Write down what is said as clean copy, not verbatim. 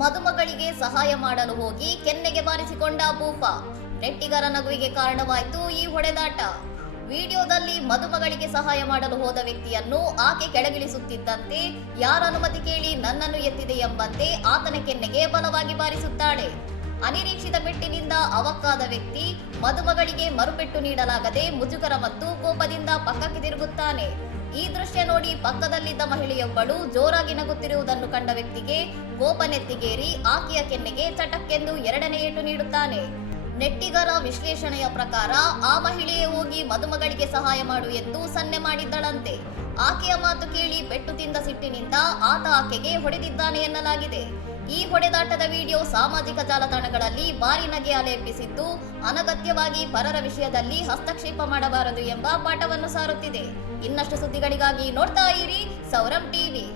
ಮದುಮಗಳಿಗೆ ಸಹಾಯ ಮಾಡಲು ಹೋಗಿ ಕೆನ್ನೆಗೆ ಬಾರಿಸಿಕೊಂಡ ಭೂಪ. ನೆಟ್ಟಿಗರ ನಗುವಿಗೆ ಕಾರಣವಾಯಿತು ಈ ಹೊಡೆದಾಟ. ವಿಡಿಯೋದಲ್ಲಿ ಮದುಮಗಳಿಗೆ ಸಹಾಯ ಮಾಡಲು ಹೋದ ವ್ಯಕ್ತಿಯನ್ನು ಆಕೆ ಕೆಳಗಿಳಿಸುತ್ತಿದ್ದಂತೆ ಯಾರ ಅನುಮತಿ ಕೇಳಿ ನನ್ನನ್ನು ಎತ್ತಿದೆ ಎಂಬಂತೆ ಆತನ ಕೆನ್ನೆಗೆ ಬಲವಾಗಿ ಬಾರಿಸುತ್ತಾಳೆ. ಅನಿರೀಕ್ಷಿತ ಪೆಟ್ಟಿನಿಂದ ಅವಕ್ಕಾದ ವ್ಯಕ್ತಿ ಮದುಮಗಳಿಗೆ ಮರುಪೆಟ್ಟು ನೀಡಲಾಗದೆ ಮುಜುಗರ ಮತ್ತು ಕೋಪದಿಂದ ಪಕ್ಕಕ್ಕೆ ತಿರುಗುತ್ತಾನೆ. ಈ ದೃಶ್ಯ ನೋಡಿ ಪಕ್ಕದಲ್ಲಿದ್ದ ಮಹಿಳೆಯೊಬ್ಬಳು ಜೋರಾಗಿ ನಗುತ್ತಿರುವುದನ್ನು ಕಂಡ ವ್ಯಕ್ತಿಗೆ ಕೋಪ ನೆತ್ತಿಗೇರಿ ಆಕೆಯ ಕೆನ್ನೆಗೆ ಚಟಕ್ಕೆಂದು ಎರಡನೇ ಏಟು ನೀಡುತ್ತಾನೆ. ನೆಟ್ಟಿಗರ ವಿಶ್ಲೇಷಣೆಯ ಪ್ರಕಾರ ಆ ಮಹಿಳೆಯೇ ಹೋಗಿ ಮದುಮಗಳಿಗೆ ಸಹಾಯ ಮಾಡು ಎಂದು ಸನ್ನೆ ಮಾಡಿದ್ದಳಂತೆ. ಆಕೆಯ ಮಾತು ಕೇಳಿ ಪೆಟ್ಟು ತಿಂದ ಸಿಟ್ಟಿನಿಂದ ಆತ ಆಕೆಗೆ ಹೊಡೆದಿದ್ದಾನೆ ಎನ್ನಲಾಗಿದೆ. ಈ ಹೊಡೆದಾಟದ ವಿಡಿಯೋ ಸಾಮಾಜಿಕ ಜಾಲತಾಣಗಳಲ್ಲಿ ಭಾರಿ ನಗೆ ಅಲೆ ಎಬ್ಬಿಸಿದ್ದು, ಅನಗತ್ಯವಾಗಿ ಪರರ ವಿಷಯದಲ್ಲಿ ಹಸ್ತಕ್ಷೇಪ ಮಾಡಬಾರದು ಎಂಬ ಪಾಠವನ್ನು ಸಾರುತ್ತಿದೆ. ಇನ್ನಷ್ಟು ಸುದ್ದಿಗಳಿಗಾಗಿ ನೋಡ್ತಾ ಇರಿ ಸೌರಂ ಟಿವಿ.